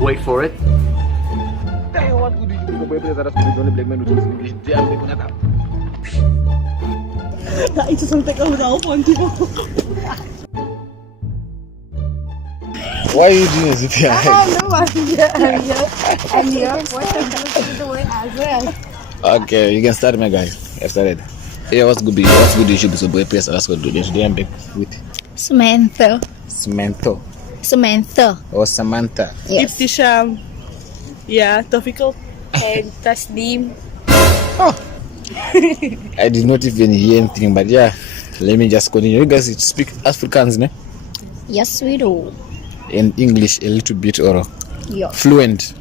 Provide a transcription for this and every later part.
Wait for it. What would you do for boy that has only black men who speak English? Damn, people that Itu sampai kau telepon tipo. Why are you doing this? I don't know what to do. And you're what I'm doing as well. Okay, you can start, my guy. I've started. Yeah, what's good? What's good? You should be so boy place. That's what do. Today I'm back with Samantha. Samantha or Samantha. Yes. Ibtisham. Yeah, difficult. And Tasneem. I did not even hear anything, but yeah, let me just continue. You guys speak Afrikaans, ne? Yes, we do. In English a little bit or Yes. fluent.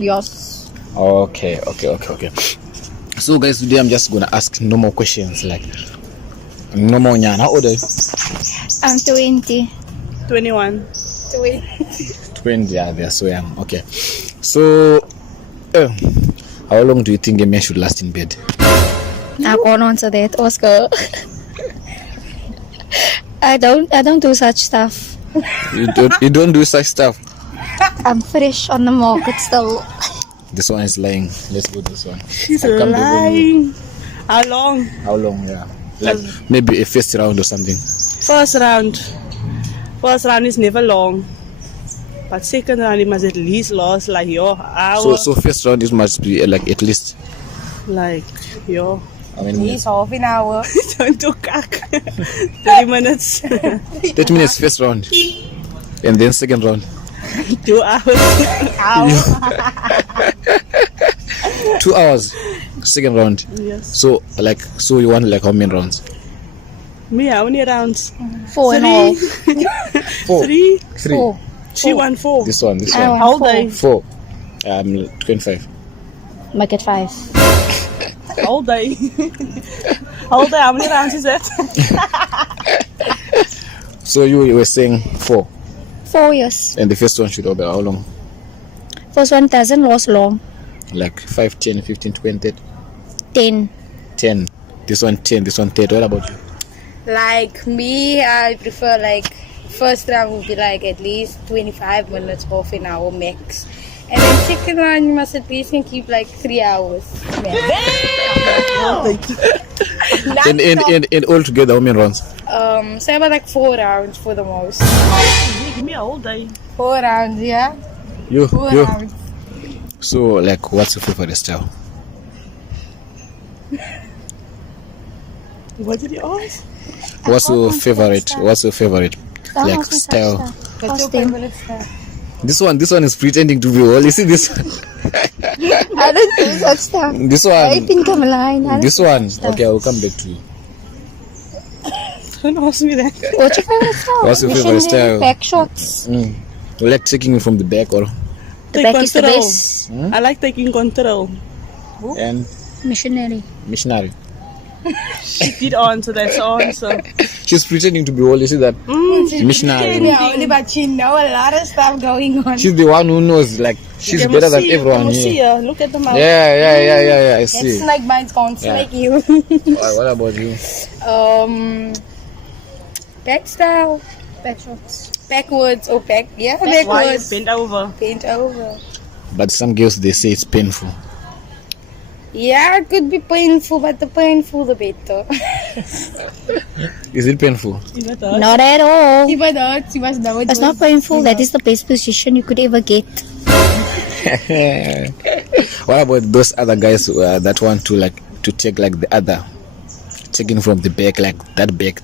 Yes. Okay. So guys, today I'm just gonna ask normal questions like normal nyan. How old are you? I'm 20. 21. 20, yeah, they're so young. Okay. So how long do you think a man should last in bed? I can't answer that, Oscar. I don't do such stuff. You don't do such stuff. I'm fresh on the market still. This one is lying. Let's go this one. She's I can't lying. How long? How long? Yeah, like maybe a first round or something. First round. First round is never long. But second round it must at least last like your hour. So first round it must be like at least. Like your. I mean, half an hour. Don't do cock. 30 minutes. 30 minutes first round, and then second round. 2 hours. 2 hours. Second round. Yes. So you want like how many rounds? Me, how many rounds? 4 and a half. 4. Three. 3. 4. She won 4. This one. How old are you? 4. I'm 25. Make it 5. How old are you? How old are you? How many rounds is that? So you were saying 4, 4 years. and the first one should be how long? First one doesn't last long. Like 5, 10, 15, 20, 10. 10. This one 10, this one 30. What about you? Like me, I prefer like first round would be like at least 25 minutes, half an hour max. And then second round you must at least can keep like 3 hours. And all together how many rounds? Say about like 4 rounds for the most. Give me a whole day. 4 rounds, yeah? You. 4 rounds. So like what's your favorite style? What did you ask? What's your favorite like style? What's your favorite style? This one is pretending to be old. You see this one? I don't do such stuff. This I one. think I'm lying. This one. Okay, I will come back to you. Don't ask me that. What's your favorite style? What's your favorite style? Back shots. You like taking it from the back or The Take back is the control. best. I like taking control. and Missionary. missionary? She did answer, that's the answer. She's pretending to be old. You see that? Missionary. Yeah, only but she know a lot of stuff going on. She's the one who knows. Like she's You better must than see, everyone you must see here. her. Look at the mouth. Yeah. I see. It's like mine's can't Yeah. like you. What about you? Back style. Back shots. Backwards or back, yeah, Why you backwards. bend over? Bent over. But some girls they say it's painful. Yeah, it could be painful, but the painful the better. Is it painful? Not at all. If it hurts, you must know it. It's not painful. That is the best position you could ever get. What about those other guys that want to like to take like the other, taking from the back like that back.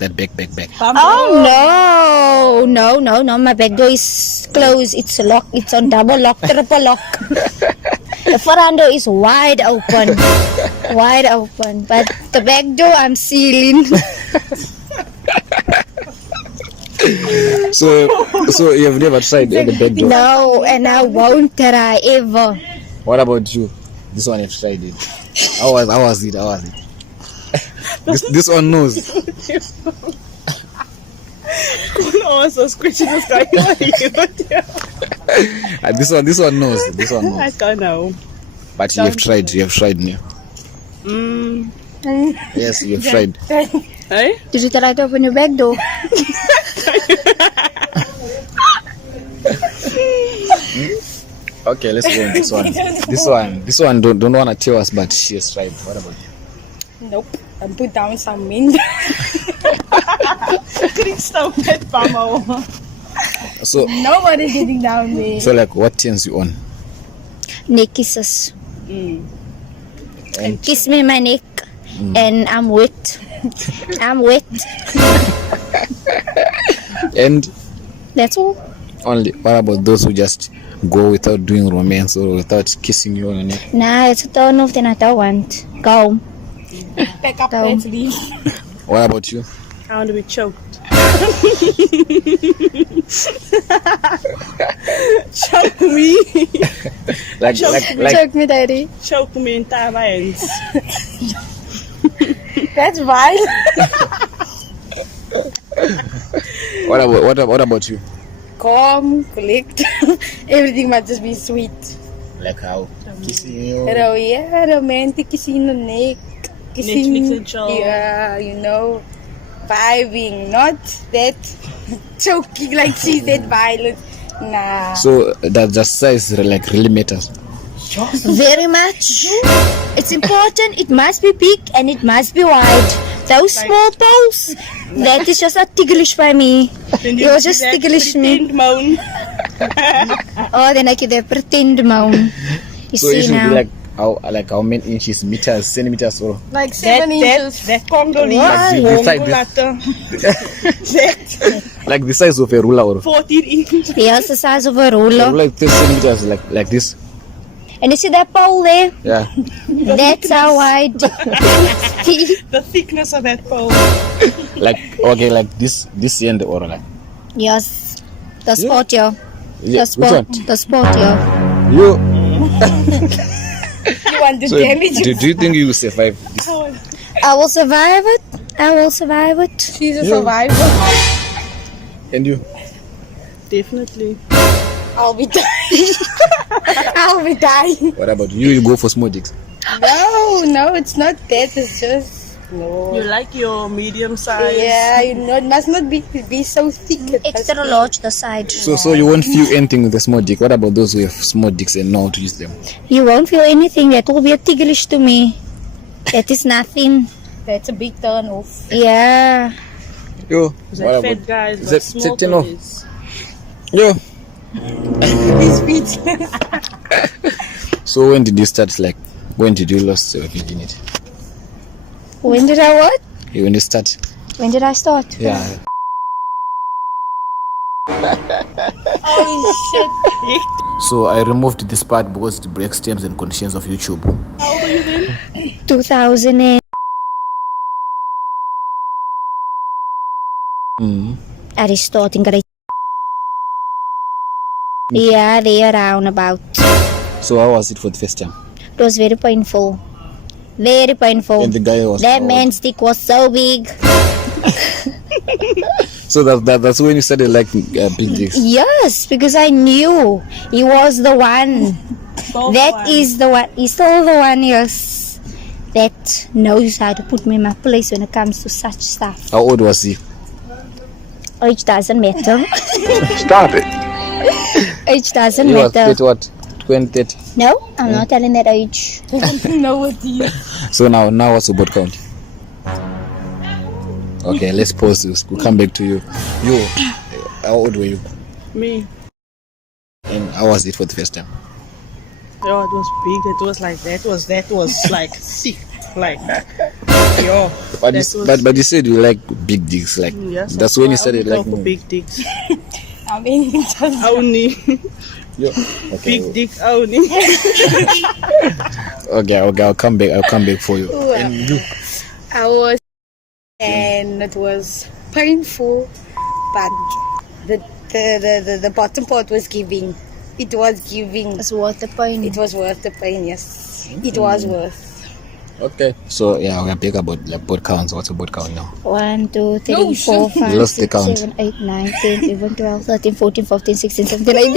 Oh no. My back door is closed. It's locked. It's on double lock, triple lock. The front door is wide open. But the back door I'm sealing. So you have never tried the back door? No, and I won't try ever. What about you? This one have tried it. How was it? This one knows. Don't ask those questions, guys. This one knows. I don't know. But you have tried. Yeah? Yes, you have tried. Hey? Did you try to open your back door? Okay, let's go on this one. This one don't want to tell us, but she has tried. What about you? Nope. I put down some mint. Crystal met Pamo. So Nobody's getting down there. so like what turns you on? Neck kisses. And Kiss me in my neck, and I'm wet. I'm wet. and That's all. only what about those who just go without doing romance or without kissing you on the neck? Nah, it's a turn off, then I don't want. Go. Pack up, Down. let's leave. What about you? I want to be choked. Choke me. Like Choke me, daddy. Choke me in Thailand. That's wild. what about you? Calm, collect. Everything must just be sweet. Like how? Kissing you? Pero yeah, romantic kissing on neck. Kissing. Netflix and chill. Yeah, you know. Vibing. Not that choking like she said violent. Nah. So that just size like really matters. Very much. It's important. It must be big and it must be wide. Those small balls, that is just a ticklish by me. Then You're just that ticklish me. pretend moan. Oh, then I get that pretend moan. You So it see should now. be like how many inches, meters, centimeters, or Like 7 inches. That Congolese. Like the side- That like the size of a ruler, or 14 inches. Here's the size of a or ruler. like 30 centimeters, like this. And you see that pole there? Yeah. That's how wide. The thickness of that pole. Like okay, like this end or like Yes. The spot, yeah. yeah, The which one? spot. The spot, yeah. You. You want to So damage do you think you will survive this? I will survive it. I will survive it. She's a survivor. And you? Definitely. I'll be dying. I'll be dying. What about you? You go for small dicks. No, it's not that. It's just You no. like your medium size. Yeah, you know, it must not be so thick. It must Extra be- large, the side. So you won't feel anything with a small dick. What about those who have small dicks and know how to use them? You won't feel anything. That will be a ticklish to me. That is nothing. That's a big turn off. Yeah. Yo, Is what that about fat guys, Is but it small chicken or- boys. yo? His feet. So when did you start? Like when did you lose your virginity? When did I what? When you start? When did I start? Yeah. Oh shit. So I removed this part because it breaks terms and conditions of YouTube. 2000 and... I starting grade. Yeah, they around about. So how was it for the first time? It was very painful. Very painful. And the guy was That how old? man's dick was so big. So that's when you started liking big dicks. Yes, because I knew he was the one. That is the one. He's still the one, yes. That knows how to put me in my place when it comes to such stuff. How old was he? Age doesn't matter. Stop it. Age doesn't He was matter. what? 20, 30. No, I'm not telling that age. No what you. So now what's the board count? Okay, let's pause this. We'll come back to you. You, how old were you? Me. And how was it for the first time? Oh, it was big. It was like that was like thick. Like yo. But that you, was- but you said you like big dicks. Like Yes, that's when you I started only go liking for big dicks. I mean, it just Only Yo, okay, big dick only. okay, I'll come back for you. And you, I was, and it was painful, but the bottom part was giving. It was giving. It's worth the pain. It was worth the pain. Yes, it was worth. okay. So yeah, we're back about like board counts. What's a board count now? 1, 2, 3, No, 4, 5, Lost the 6, count. 7, 8, 9, 10, 11, 12, 13, 14, 15, 16, 17, 18.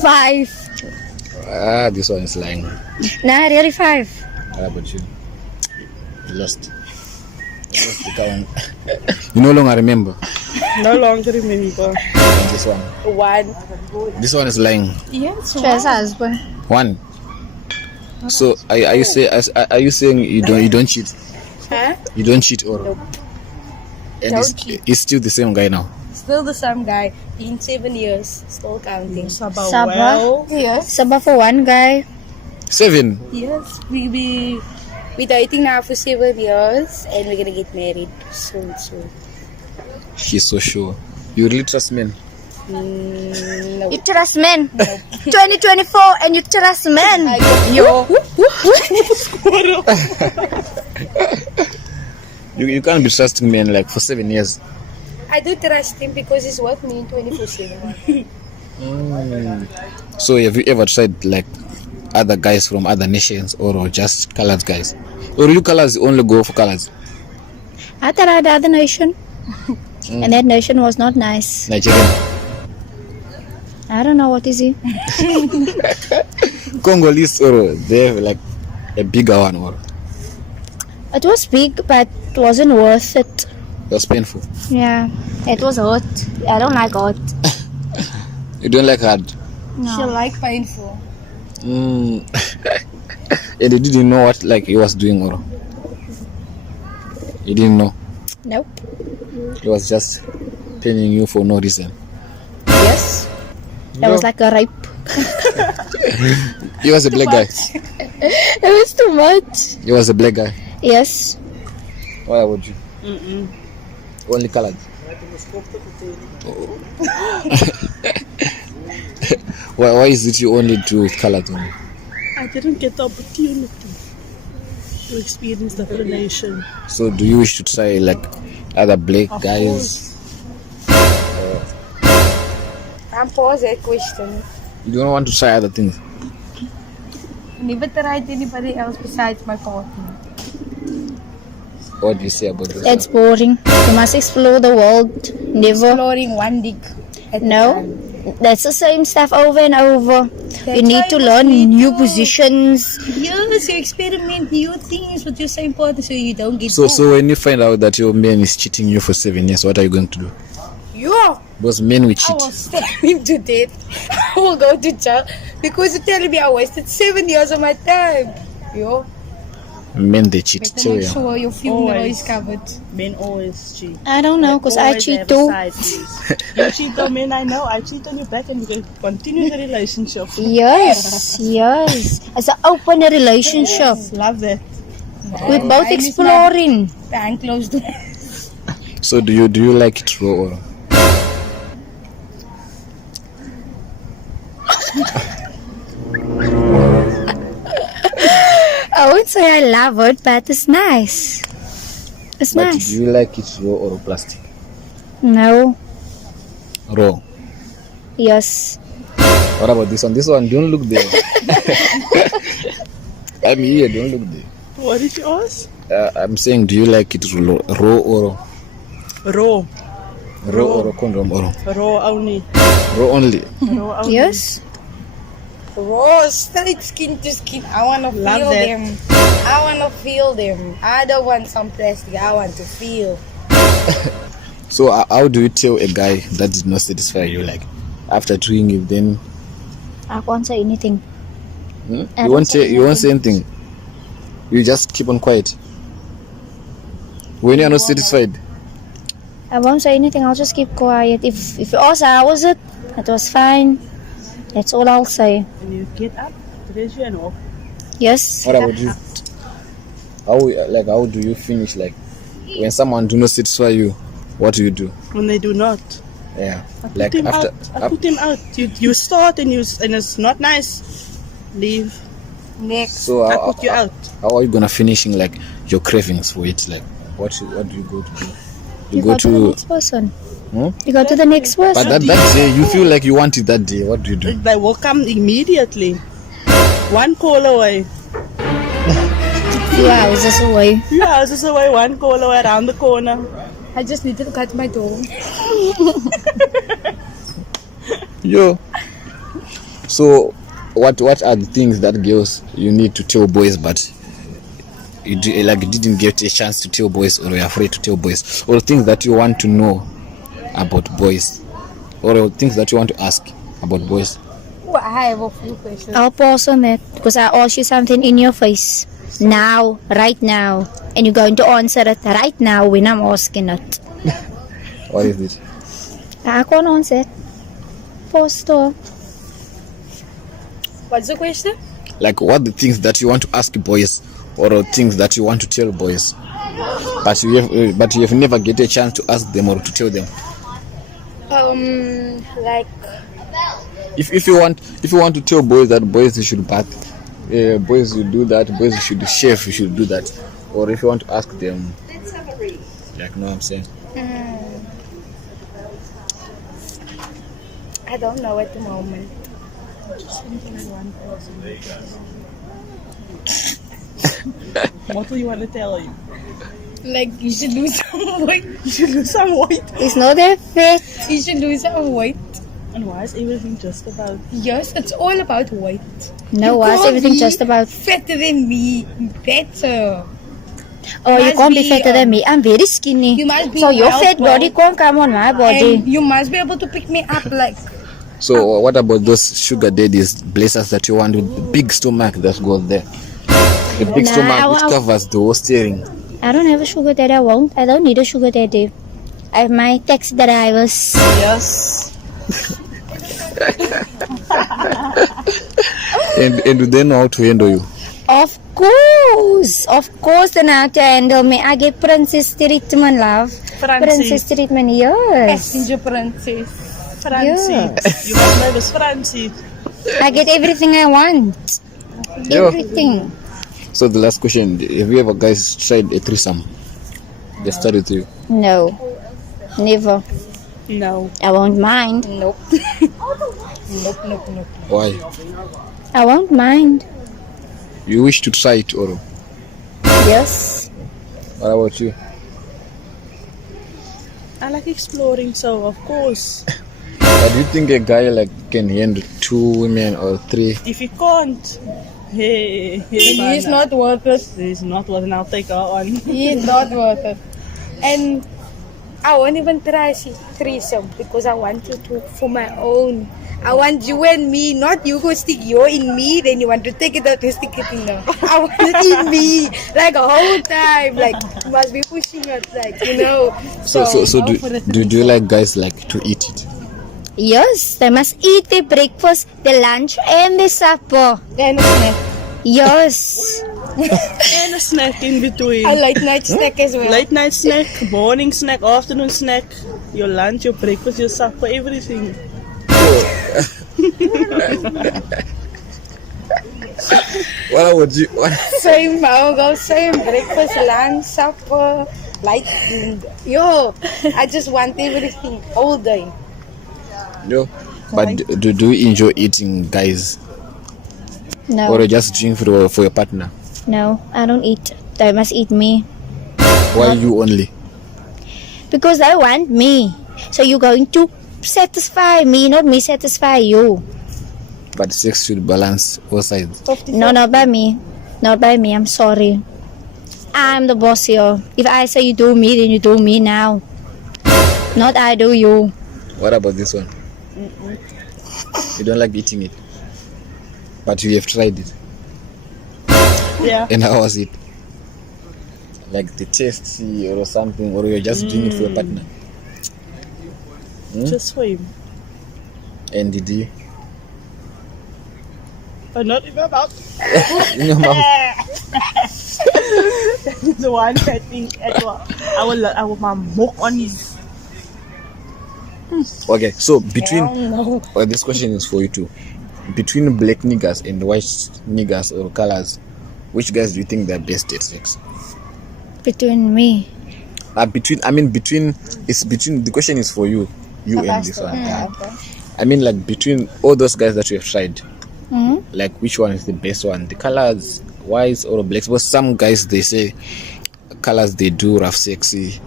5. This one is lying. Nah, really 5. How about you? You lost. Just the count. You no longer remember. No longer remember. This one. One. This one is lying. Yes, Trey's husband. One. So are you saying you don't cheat? Huh? You don't cheat or? Nope. And Don't cheat. he's still the same guy now. Still the same guy. In 7 years. Still counting. Sabah. Sabah. Well, Yes. Sabah for one guy. 7. Yes. We dating now for 7 years and we're gonna get married soon. He's so sure. You really trust men? No. You trust men. 2024 and you trust men. Yo. You can't be trusting men like for 7 years. I do trust him because he's with me 24/7. So have you ever tried like other guys from other nations or just colored guys? Or you colors only go for colors? I tried the other nation. And that nation was not nice. Nigerian. I don't know what is he. Congolese or they have like a bigger one or It was big, but it wasn't worth it. it was painful. Yeah, it was hot. I don't like hot. You don't like hard. She like painful. And you didn't know what like he was doing or you didn't know. Nope. He was just paining you for no reason. Yes. That was like a rape. He was a black guy. It was too much. He was a black guy. Yes. Why would you? Only colored. Why is it you only do colored only? I didn't get the opportunity to experience the whole nation. So do you wish to try like other black Of guys? I'm pause that question. You don't want to try other things? Never tried anybody else besides my partner. What do you say about this? It's boring. You must explore the world. Never. Exploring one dick at a No. time. That's the same stuff over and over. You need why to you learn must new do. positions. Yes, you experiment new things with your same partner so you don't get So bored. when you find out that your man is cheating you for 7 years, what are you going to do? Yo, Because men will I cheat. will stab him to death. I will go to jail because you're telling me I wasted 7 years of my time. Yo, Men they cheat. better So make yeah. sure your funeral Always. is covered. Men always cheat. I don't know, because I Always cheat have a too. side piece. You cheat on men, I know. I cheat on you back and we can continue the relationship. Yes, yes. It's an open relationship. Love that. We're both exploring. Behind closed door. So do you like it raw or? I would say I love it, but it's nice. It's But nice. do you like it raw or plastic? No. Raw. Yes. What about this one? This one, don't look there. I'm here, don't look there. What did you ask? I'm saying, do you like it raw or Raw. or condom or Raw only. raw only? Raw only. Yes. Raw, straight skin to skin. I wanna Love feel that. them. I wanna feel them. I don't want some plastic. I want to feel. So how do you tell a guy that did not satisfy you? Like after doing it, then I can't say anything. I you don't won't say say anything. You just keep on quiet. When you are not satisfied, I won't say anything. I'll just keep quiet. If you ask how was it, it was fine. That's all I'll say. And you get up, raise your hand off. Yes. what about you? How do you finish? Like when someone do not satisfy you, what do you do? When they do not. Yeah, I put like him after. out. I put him out. You start and it's not nice. Leave. Next. So I put you out. how are you gonna finishing like your cravings for it? Like what do you go to do? You go to the next person. Hmm? You go to the next But person. that day you feel like you want it that day. What do you do? They will come immediately. One call away. Few houses away. Few houses away, one call away around the corner. I just need to cut my door. Yo. So what are the things that girls you need to tell boys but didn't get a chance to tell boys, or you're afraid to tell boys, or things that you want to know about boys, or things that you want to ask about boys? Well, I have a few questions. I'll pause on that because I asked you something in your face now, right now, and you're going to answer it right now when I'm asking it. What is it? I can't answer it. Pause though. What's the question? Like, what the things that you want to ask boys, or things that you want to tell boys, but you have never get a chance to ask them or to tell them? Like, If you want to tell boys that boys you should bath, boys you do that, boys you should shave, you should do that, or if you want to ask them, like, know what I'm saying? I don't know at the moment. What do you want to tell you? Like, you should lose some weight. You should lose some weight. It's not that fat. You should lose some weight. And why is everything just about? Yes, it's all about weight. No, You why is can't everything be just about? fatter than me? Better. Oh, you must can't be be, fatter than me. I'm very skinny. You must be So your well fat body can't come on my body. And you must be able to pick me up like. So what about those sugar daddies, blazers that you want with big stomach that goes there? The big Nah, stomach which I- covers the whole steering. I don't have a sugar daddy. I won't. I don't need a sugar daddy. I have my taxi drivers. Yes. And do they know how to handle you? Of course, they know how to handle me. I get princess treatment, love. Princess treatment, yes. Passenger princess. Francie. Yes. You must know this Francie. I get everything I want. Yeah. Everything. So the last question: have you ever guys tried a threesome? They start with you. No, never. No. I won't mind. Nope. nope. Why? I won't mind. You wish to try it, or Yes. what about you? I like exploring, so of course. But do you think a guy like can handle 2 women or 3? If you can't, hey, He's not worth it. He's not what I'll take her on. He's not worth it. And I won't even try threesome because I want you to for my own. I want you and me, not you go stick you in me, then you want to take it out and stick it in her. I want it in me, like a whole time. Like, you must be pushing it, like, you know. So do you like guys like to eat it? Yes, they must eat the breakfast, the lunch, and the supper. Then a snack. Yes. And a snack in between. A late night snack as well. Late night snack, morning snack, afternoon snack, your lunch, your breakfast, your supper, everything. What would you? Same, I'll go same breakfast, lunch, supper, like, yo, I just want everything all day. No. But do you enjoy eating guys, No. or just drink for your partner? No, I don't eat. They must eat me. Why you only? Because they want me. So you're going to satisfy me, not me satisfy you. But sex should balance both sides. No, not by me. Not by me. I'm sorry. I'm the boss here. If I say you do me, then you do me now. Not I do you. What about this one? You don't like eating it, but you have tried it. Yeah. And how was it? Like the taste or something, or you're just doing it for your partner? Just for him. And did you? But not in my mouth. In your mouth? The one that thing I will my mock on his. Okay, so between this question is for you too. Between black niggas and white niggas or colors, which guys do you think they're best at sex? Between me. Between the question is for you and this one. Okay. I mean, like, between all those guys that you have tried, Hmm? like, which one is the best one? The colors, whites or blacks? But some guys, they say colors, they do rough sexy.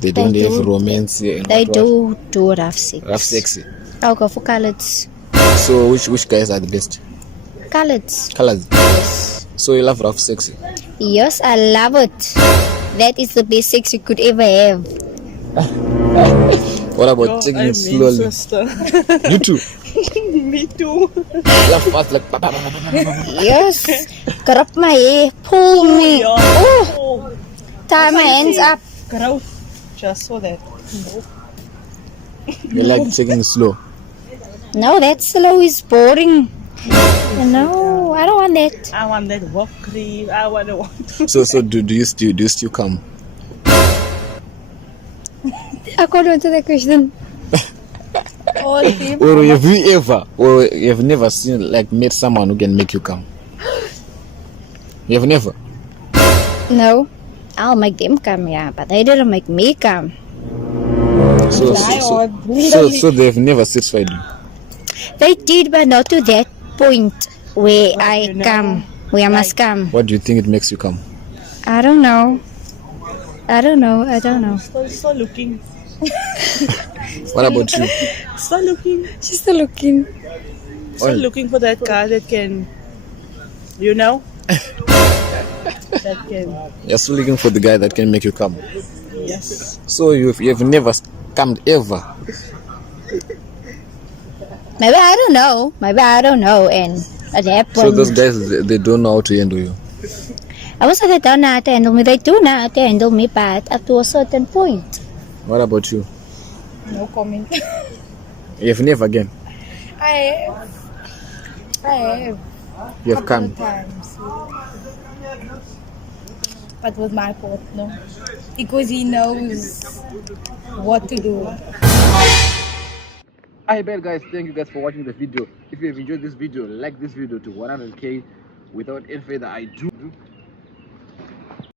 They don't They have do. romance. And They what? do rough sex. Rough sexy. I'll go for colors. So which guys are the best? Colors. Colors. Yes. So you love rough sexy. Yes, I love it. That is the best sex you could ever have. What about Yo, taking I it mean, slowly? sister. You too. Me too. Laugh fast, like. Pa, pa, pa, pa, pa, pa, pa. Yes. Grab my hair, pull me. Yeah. Oh, Oh, tie my hands up. grow. Just so that. You like taking it slow. No, that slow is boring. No, I don't want that. I want that walk cream. I want to want. So do you still come? I can't answer that question. All him. Or have you never seen, like, met someone who can make you come? You have never? No, I'll make them come, yeah, but they didn't make me come. So they've never satisfied you. They did, but not to that point where I you know, come, where I must come. What do you think it makes you come? I don't know. I don't know. Still looking. What about you? Still looking. She's still looking. Still Oi. looking for that guy that can, you know, that can. You're still looking for the guy that can make you come. Yes. So you've never come ever. Maybe I don't know. And at that So point, those guys, they don't know how to handle you. I was they don't know how to handle me. They do know how to handle me, but up to a certain point. What about you? No comment. You've never again. I have. You've come. Times. But with my partner. Because he knows what to do. Hi bad guys, thank you guys for watching the video. If you have enjoyed this video, like this video to 100k. Without any further ado,